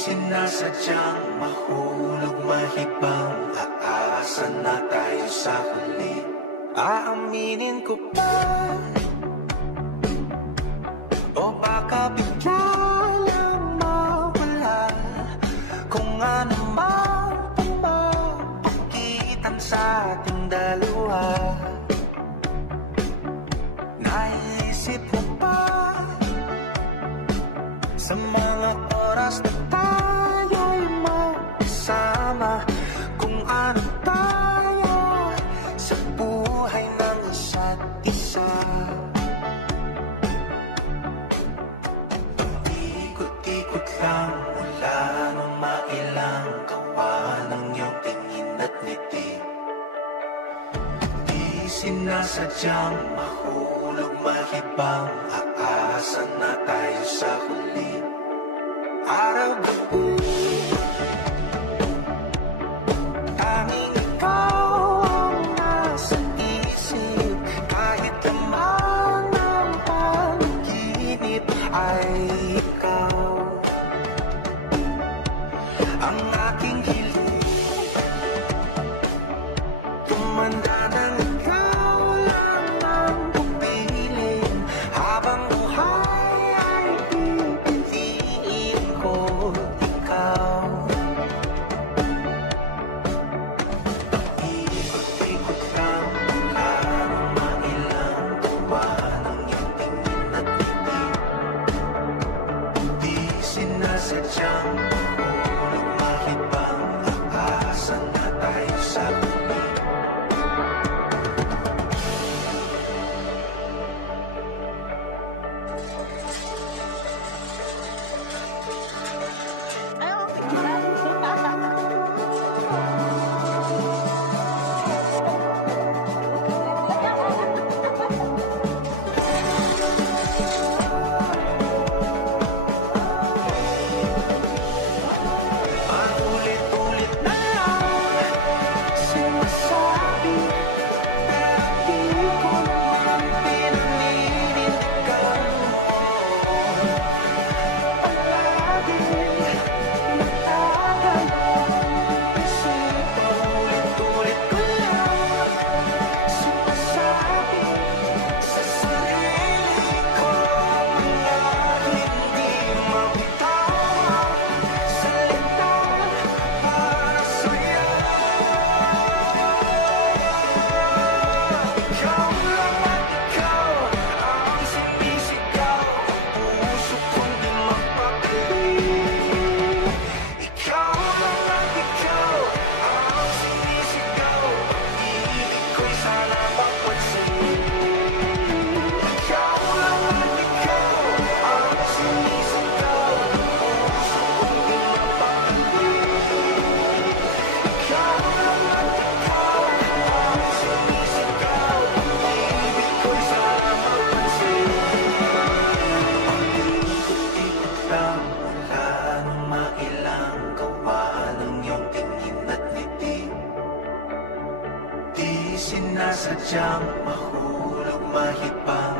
sinasadyang mahulog mahibang, aasa na tayo sa huli. Aaminin ko pa, o baka bigla lang mawala, kung ano man pumapagitan sa ating dalawa. Naisip mo pa sa mga oras na tayo'y magkasama, kung ano tayo sa buhay ng isa't isa. Ikot-ikot lang mula nung mailang gawa ng iyong tingin at ngiti. Di sinasadyang mahulog mahibang, aasa na tayo sa huli. Araw-gabi tanging ikaw ang nasa isip, kahit lamang ang panaginip ay ikaw. Ang aking hiling, tumanda ng ikaw lang ang pupiling, habang buhay ay pipiliin ko ikaw. Ikot-ikot lang mula nung mailang gawa ng iyong tingin at ngiti. Di sinasadyang mahulog mahibang, aasa na tayo sa huli. Paulit-ulit na lang sinasabi, pero di ko naman pinaninindigan mo. Palaging nagtatanong, kasi paulit-ulit ko lang sinasabi sa sarili ko na hindi mabitaw salita para sa'yo. Ikaw lang at ikaw ang sinisigaw, puso kong di magpapili. Ikaw lang at ikaw ang sinisigaw, pag-ibig ko'y sana mapansin. Ikaw lang at ikaw ang sinisigaw, puso kong di magpapili. Ikaw lang at ikaw ang sinisigaw, pag-ibig ko'y sana mapansin. Ikot-ikot lang mula nung mailang gawa ng iyong tingin at ngiti. Di sinasadyang mahulog mahibang,